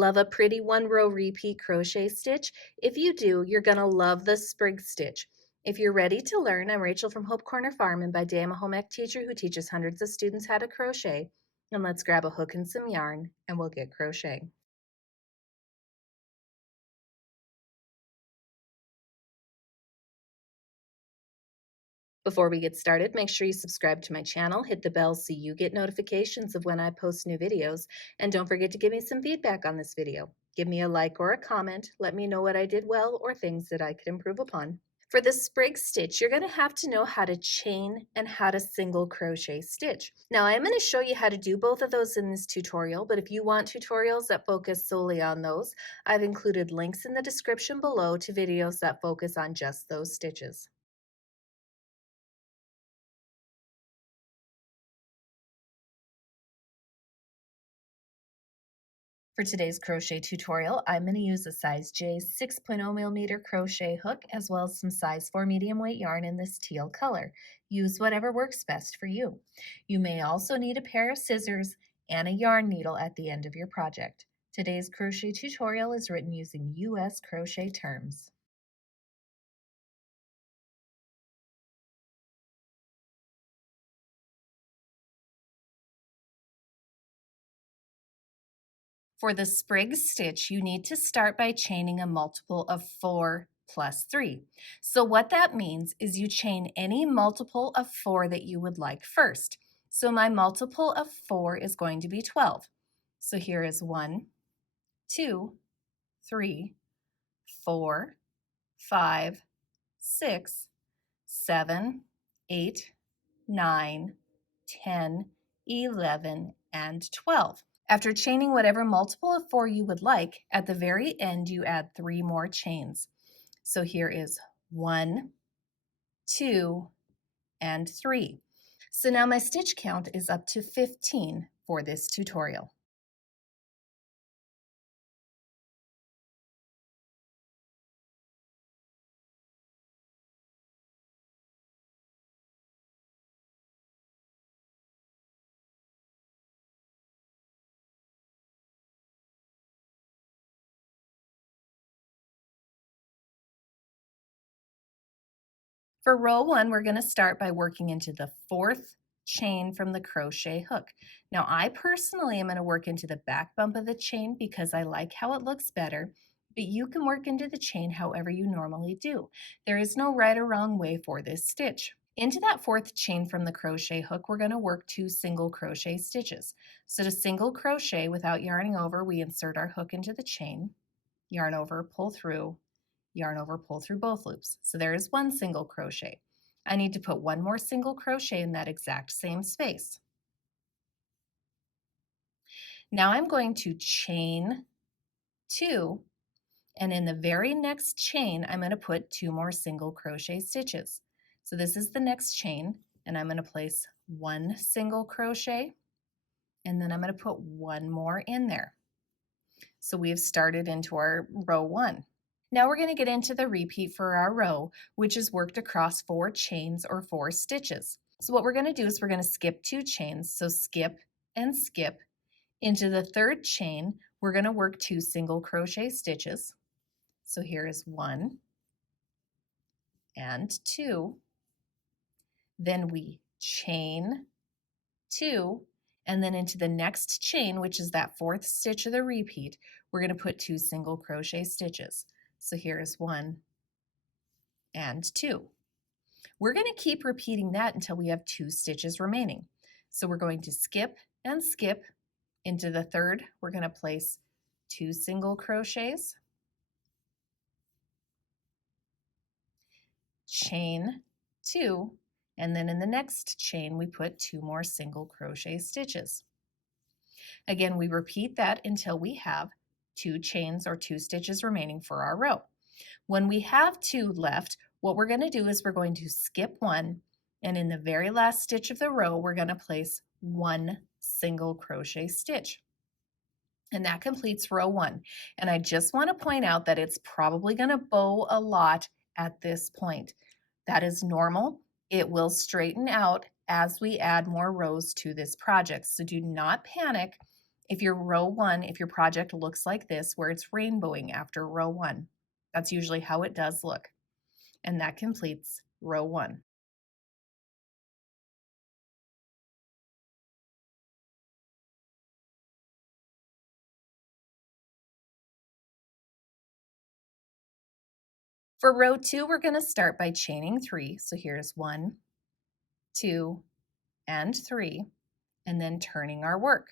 Love a pretty one-row repeat crochet stitch? If you do, you're going to love the Sprig Stitch. If you're ready to learn, I'm Rachel from Hope Corner Farm, and by day I'm a home ec teacher who teaches hundreds of students how to crochet. And let's grab a hook and some yarn, and we'll get crocheting. Before we get started, make sure you subscribe to my channel, hit the bell so you get notifications of when I post new videos, and don't forget to give me some feedback on this video. Give me a like or a comment, let me know what I did well or things that I could improve upon. For the Sprig Stitch, you're going to have to know how to chain and how to single crochet stitch. Now I'm going to show you how to do both of those in this tutorial, but if you want tutorials that focus solely on those, I've included links in the description below to videos that focus on just those stitches. For today's crochet tutorial, I'm going to use a size J 6.0 millimeter crochet hook as well as some size 4 medium weight yarn in this teal color. Use whatever works best for you. You may also need a pair of scissors and a yarn needle at the end of your project. Today's crochet tutorial is written using US crochet terms. For the Sprig Stitch, you need to start by chaining a multiple of 4 plus 3. So what that means is you chain any multiple of 4 that you would like first. So my multiple of 4 is going to be 12. So here is 1, 2, 3, 4, 5, 6, 7, 8, 9, 10, 11, and 12. After chaining whatever multiple of 4 you would like, at the very end you add 3 more chains. So here is 1, 2, and 3. So now my stitch count is up to 15 for this tutorial. For row 1, we're going to start by working into the 4th chain from the crochet hook. Now I personally am going to work into the back bump of the chain because I like how it looks better, but you can work into the chain however you normally do. There is no right or wrong way for this stitch. Into that 4th chain from the crochet hook, we're going to work 2 single crochet stitches. So to single crochet without yarning over, we insert our hook into the chain, yarn over, pull through, yarn over, pull through both loops. So there is 1 single crochet. I need to put 1 more single crochet in that exact same space. Now I'm going to chain 2, and in the very next chain I'm going to put 2 more single crochet stitches. So this is the next chain, and I'm going to place 1 single crochet, and then I'm going to put 1 more in there. So we have started into our row 1. Now we're going to get into the repeat for our row, which is worked across 4 chains or 4 stitches. So what we're going to do is we're going to skip 2 chains, so skip and skip. Into the 3rd chain, we're going to work 2 single crochet stitches. So here is 1 and 2. Then we chain 2, and then into the next chain, which is that 4th stitch of the repeat, we're going to put 2 single crochet stitches. So here is 1 and 2. We're going to keep repeating that until we have 2 stitches remaining. So we're going to skip and skip. Into the 3rd, we're going to place 2 single crochets, chain 2, and then in the next chain we put 2 more single crochet stitches. Again, we repeat that until we have 2 chains or 2 stitches remaining for our row. When we have 2 left, what we're going to do is we're going to skip 1, and in the very last stitch of the row, we're going to place 1 single crochet stitch. And that completes row 1. And I just want to point out that it's probably going to bow a lot at this point. That is normal. It will straighten out as we add more rows to this project. So do not panic If your row 1, if your project looks like this, where it's rainbowing after row 1, that's usually how it does look. And that completes row 1. For row 2, we're going to start by chaining 3. So here's 1, 2, and 3, and then turning our work.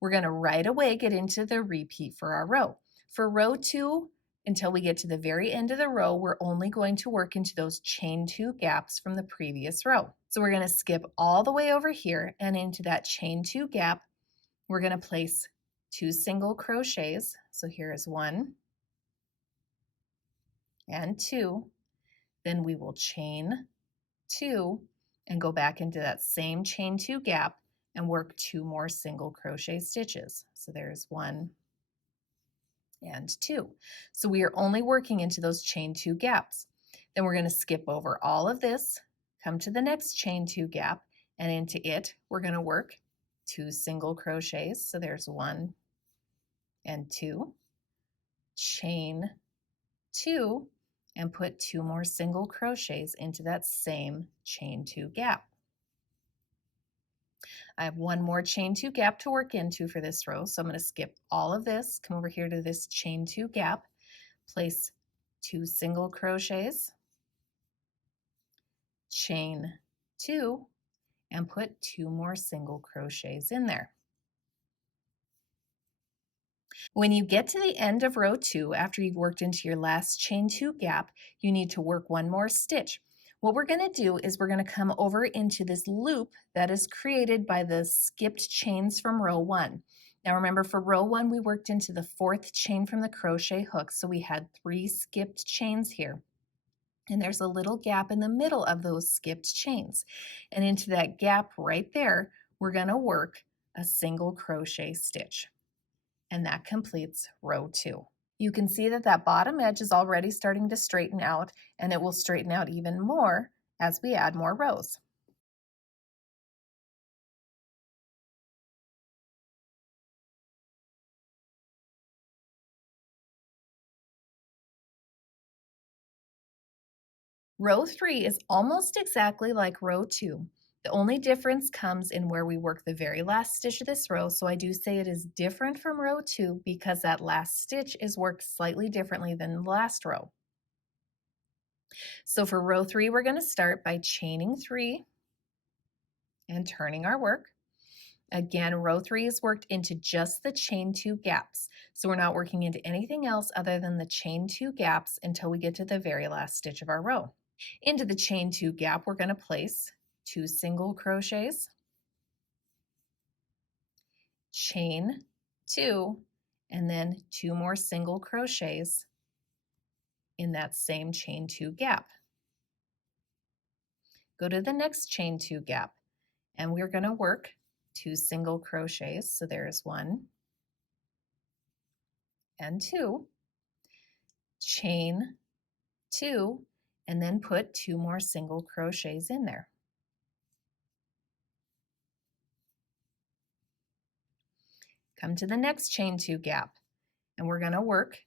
We're going to right away get into the repeat for our row. For row 2, until we get to the very end of the row, we're only going to work into those chain 2 gaps from the previous row. So we're going to skip all the way over here, and into that chain 2 gap, we're going to place 2 single crochets. So here is 1 and 2. Then we will chain 2 and go back into that same chain 2 gap and work 2 more single crochet stitches. So there's 1 and 2. So we are only working into those chain 2 gaps. Then we're going to skip over all of this, come to the next chain 2 gap, and into it we're going to work 2 single crochets. So there's 1 and 2, chain 2, and put 2 more single crochets into that same chain 2 gap. I have 1 more chain 2 gap to work into for this row, so I'm going to skip all of this, come over here to this chain 2 gap, place 2 single crochets, chain 2, and put 2 more single crochets in there. When you get to the end of row 2, after you've worked into your last chain 2 gap, you need to work 1 more stitch. What we're going to do is we're going to come over into this loop that is created by the skipped chains from row 1. Now remember, for row 1 we worked into the 4th chain from the crochet hook, so we had 3 skipped chains here. And there's a little gap in the middle of those skipped chains. And into that gap right there, we're going to work a single crochet stitch. And that completes row 2. You can see that that bottom edge is already starting to straighten out, and it will straighten out even more as we add more rows. Row 3 is almost exactly like row 2. The only difference comes in where we work the very last stitch of this row, so I do say it is different from row 2 because that last stitch is worked slightly differently than the last row. So for row 3, we're going to start by chaining 3 and turning our work. Again, row 3 is worked into just the chain 2 gaps. So we're not working into anything else other than the chain 2 gaps until we get to the very last stitch of our row. Into the chain 2 gap, we're going to place 2 single crochets, chain 2, and then 2 more single crochets in that same chain 2 gap. Go to the next chain 2 gap, and we're going to work 2 single crochets. So there's 1 and 2, chain 2, and then put 2 more single crochets in there. Come to the next chain 2 gap, and we're going to work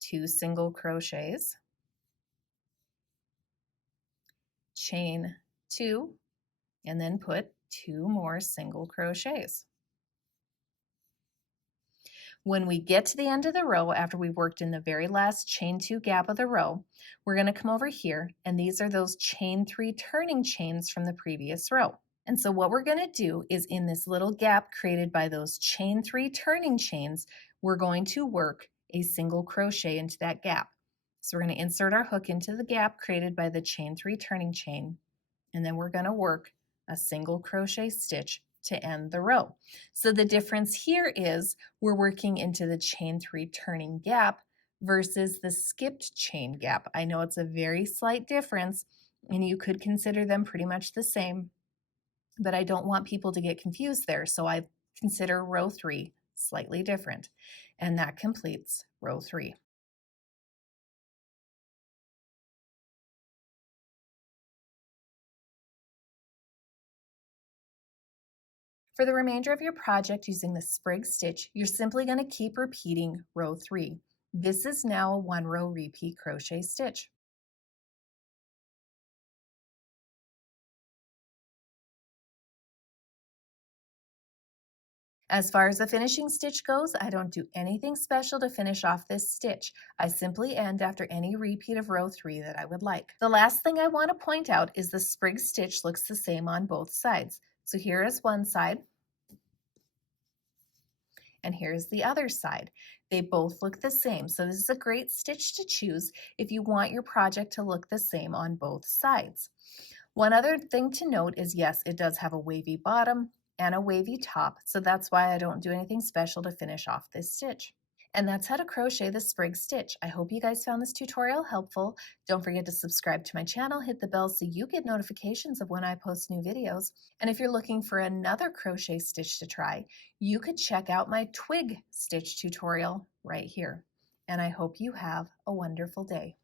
2 single crochets, chain 2, and then put 2 more single crochets. When we get to the end of the row, after we've worked in the very last chain 2 gap of the row, we're going to come over here, and these are those chain 3 turning chains from the previous row. And so what we're going to do is, in this little gap created by those chain 3 turning chains, we're going to work a single crochet into that gap. So we're going to insert our hook into the gap created by the chain 3 turning chain, and then we're going to work a single crochet stitch to end the row. So the difference here is we're working into the chain 3 turning gap versus the skipped chain gap. I know it's a very slight difference, and you could consider them pretty much the same, but I don't want people to get confused there, so I consider row 3 slightly different. And that completes row 3. For the remainder of your project using the Sprig Stitch, you're simply going to keep repeating row 3. This is now a 1-row repeat crochet stitch. As far as the finishing stitch goes, I don't do anything special to finish off this stitch. I simply end after any repeat of row 3 that I would like. The last thing I want to point out is the Sprig Stitch looks the same on both sides. So here is one side, and here's the other side. They both look the same, so this is a great stitch to choose if you want your project to look the same on both sides. One other thing to note is, yes, it does have a wavy bottom and a wavy top, so that's why I don't do anything special to finish off this stitch. And that's how to crochet the Sprig Stitch. I hope you guys found this tutorial helpful. Don't forget to subscribe to my channel, hit the bell so you get notifications of when I post new videos. And if you're looking for another crochet stitch to try, you could check out my twig stitch tutorial right here. And I hope you have a wonderful day.